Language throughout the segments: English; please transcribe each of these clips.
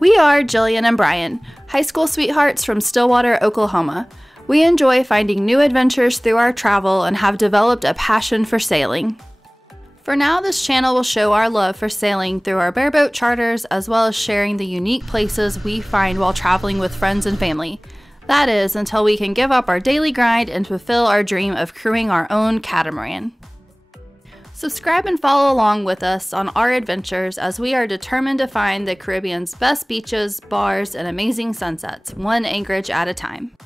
We are Jillian and Brian, high school sweethearts from Stillwater, Oklahoma. We enjoy finding new adventures through our travel and have developed a passion for sailing. For now, this channel will show our love for sailing through our bareboat charters, as well as sharing the unique places we find while traveling with friends and family. That is, until we can give up our daily grind and fulfill our dream of crewing our own catamaran. Subscribe and follow along with us on our adventures as we are determined to find the Caribbean's best beaches, bars, and amazing sunsets, one anchorage at a time.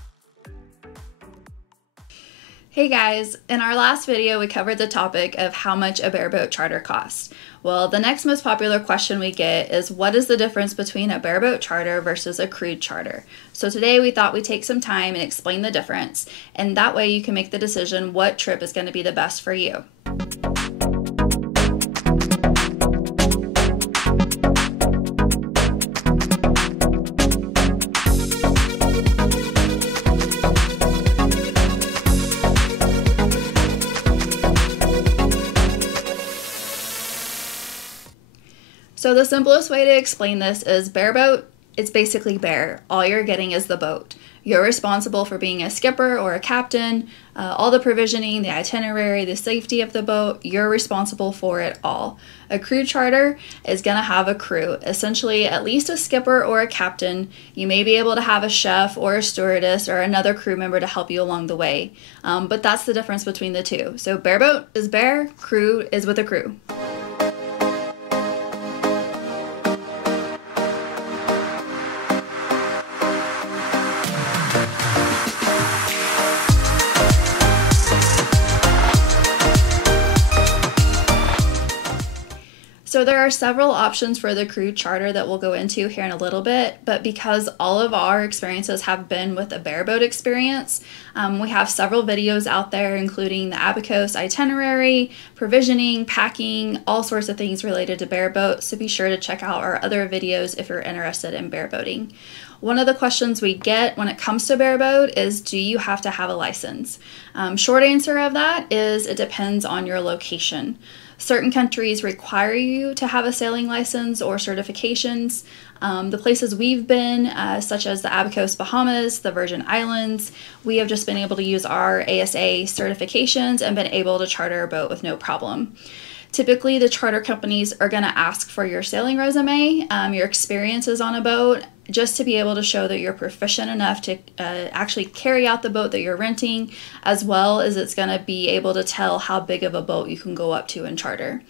Hey guys, in our last video we covered the topic of how much a bareboat charter costs. Well, the next most popular question we get is what is the difference between a bareboat charter versus a crude charter? So today we thought we'd take some time and explain the difference, and that way you can make the decision what trip is going to be the best for you. So the simplest way to explain this is bareboat, it's basically bare. All you're getting is the boat. You're responsible for being a skipper or a captain, all the provisioning, the itinerary, the safety of the boat, you're responsible for it all. A crew charter is going to have a crew, essentially at least a skipper or a captain. You may be able to have a chef or a stewardess or another crew member to help you along the way, but that's the difference between the two. So bareboat is bare, crew is with a crew. So there are several options for the crude charter that we'll go into here in a little bit, but because all of our experiences have been with a bareboat experience, we have several videos out there including the Abacos itinerary, provisioning, packing, all sorts of things related to bareboat, so be sure to check out our other videos if you're interested in bareboating. One of the questions we get when it comes to bareboat is, do you have to have a license? Short answer of that is it depends on your location. Certain countries require you to have a sailing license or certifications. The places we've been, such as the Abacos, Bahamas, the Virgin Islands, we have just been able to use our ASA certifications and been able to charter a boat with no problem. Typically, the charter companies are going to ask for your sailing resume, your experiences on a boat, just to be able to show that you're proficient enough to actually carry out the boat that you're renting, as well as it's going to be able to tell how big of a boat you can go up to and charter.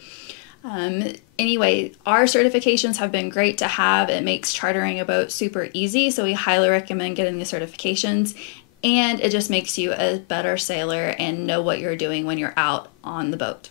Anyway, our certifications have been great to have. It makes chartering a boat super easy, so we highly recommend getting the certifications, and it just makes you a better sailor and know what you're doing when you're out on the boat.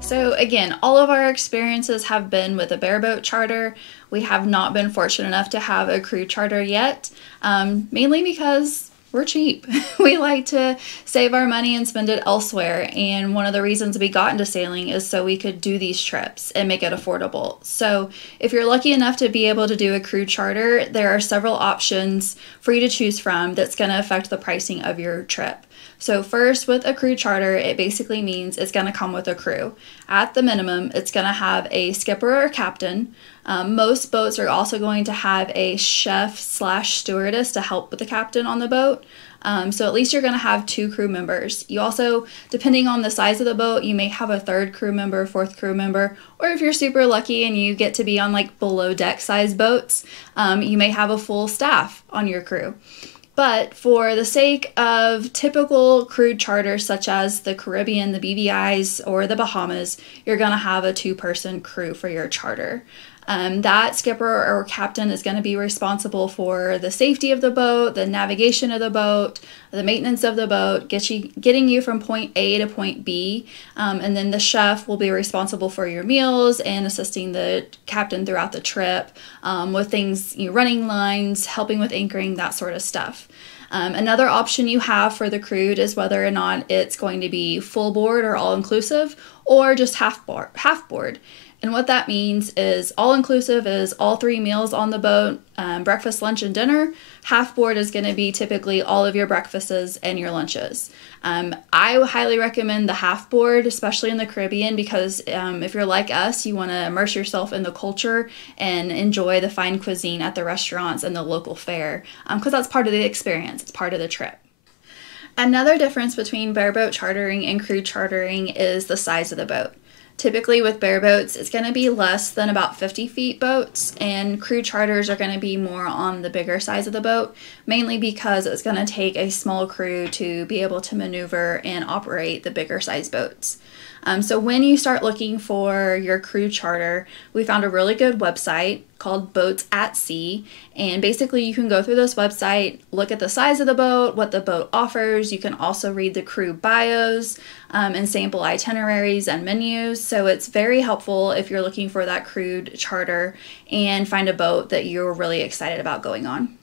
So again, all of our experiences have been with a bareboat charter. We have not been fortunate enough to have a crew charter yet, mainly because we're cheap. We like to save our money and spend it elsewhere, and one of the reasons we got into sailing is so we could do these trips and make it affordable. So if you're lucky enough to be able to do a crew charter, there are several options for you to choose from that's going to affect the pricing of your trip. So first, with a crew charter, it basically means it's going to come with a crew. At the minimum, it's going to have a skipper or captain. Most boats are also going to have a chef/stewardess to help with the captain on the boat. So at least you're going to have 2 crew members. You also, depending on the size of the boat, you may have a 3rd crew member, 4th crew member, or if you're super lucky and you get to be on like below deck size boats, you may have a full staff on your crew. But for the sake of typical crude charters such as the Caribbean, the BVIs, or the Bahamas, you're going to have a 2-person crew for your charter. That skipper or captain is going to be responsible for the safety of the boat, the navigation of the boat, the maintenance of the boat, getting you from point A to point B, and then the chef will be responsible for your meals and assisting the captain throughout the trip with things, running lines, helping with anchoring, that sort of stuff. Another option you have for the crude is whether or not it's going to be full board or all inclusive, or just half board. And what that means is all-inclusive is all 3 meals on the boat, breakfast, lunch, and dinner. Half board is going to be typically all of your breakfasts and your lunches. I highly recommend the half board, especially in the Caribbean, because if you're like us, you want to immerse yourself in the culture and enjoy the fine cuisine at the restaurants and the local fare, because that's part of the experience. It's part of the trip. Another difference between bareboat chartering and crude chartering is the size of the boat. Typically with bareboats, it's going to be less than about 50 feet boats, and crude charters are going to be more on the bigger size of the boat, mainly because it's going to take a small crew to be able to maneuver and operate the bigger size boats. So when you start looking for your crude charter, we found a really good website called Boats at Sea, and basically you can go through this website, look at the size of the boat, what the boat offers. You can also read the crew bios and sample itineraries and menus. So it's very helpful if you're looking for that crude charter and find a boat that you're really excited about going on.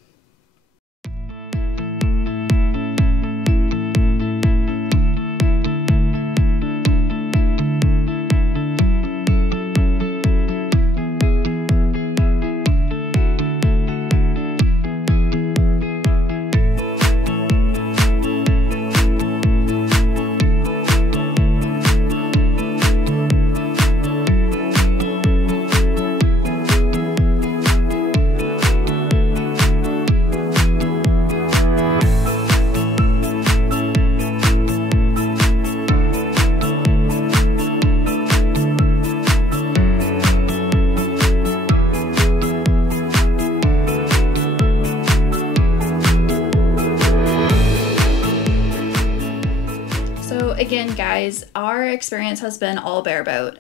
Again, guys, our experience has been all bareboat,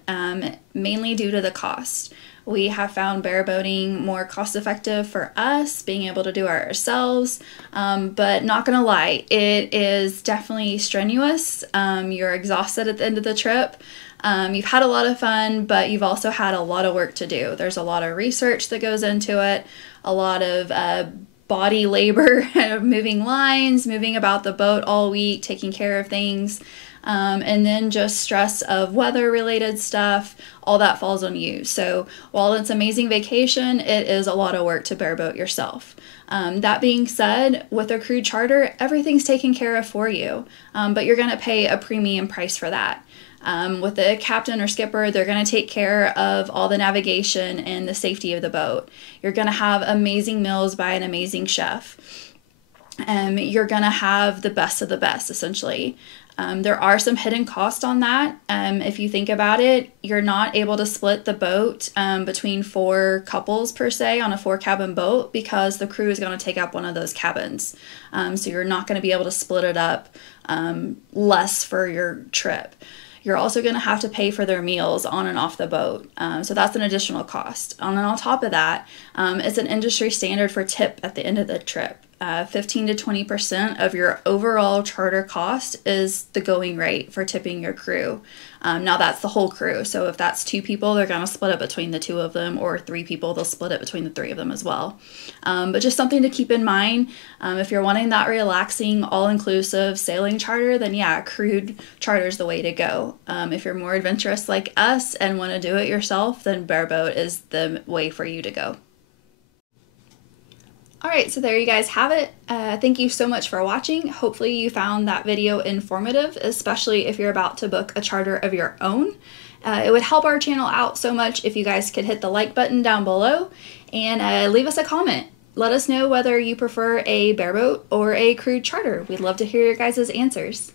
mainly due to the cost. We have found bareboating more cost effective for us, being able to do it ourselves, but not gonna lie, it is definitely strenuous. You're exhausted at the end of the trip. You've had a lot of fun, but you've also had a lot of work to do. There's a lot of research that goes into it, a lot of body labor, moving lines, moving about the boat all week, taking care of things. And then just stress of weather related stuff, all that falls on you. So while it's an amazing vacation, it is a lot of work to bareboat yourself. That being said, with a crude charter, everything's taken care of for you, but you're going to pay a premium price for that. With the captain or skipper, they're going to take care of all the navigation and the safety of the boat. You're going to have amazing meals by an amazing chef. You're going to have the best of the best, essentially. There are some hidden costs on that. If you think about it, you're not able to split the boat between 4 couples per se on a 4-cabin boat, because the crew is going to take up one of those cabins. So you're not going to be able to split it up less for your trip. You're also going to have to pay for their meals on and off the boat. So that's an additional cost. And then on top of that, it's an industry standard for tip at the end of the trip. 15 to 20% of your overall charter cost is the going rate for tipping your crew. Now that's the whole crew. So if that's 2 people, they're going to split it between the 2 of them, or 3 people, they'll split it between the 3 of them as well. But just something to keep in mind, if you're wanting that relaxing, all-inclusive sailing charter, then yeah, crude charter is the way to go. If you're more adventurous like us and want to do it yourself, then bareboat is the way for you to go. Alright, so there you guys have it. Thank you so much for watching. Hopefully you found that video informative, especially if you're about to book a charter of your own. It would help our channel out so much if you guys could hit the like button down below and leave us a comment. Let us know whether you prefer a bareboat or a crude charter. We'd love to hear your guys' answers.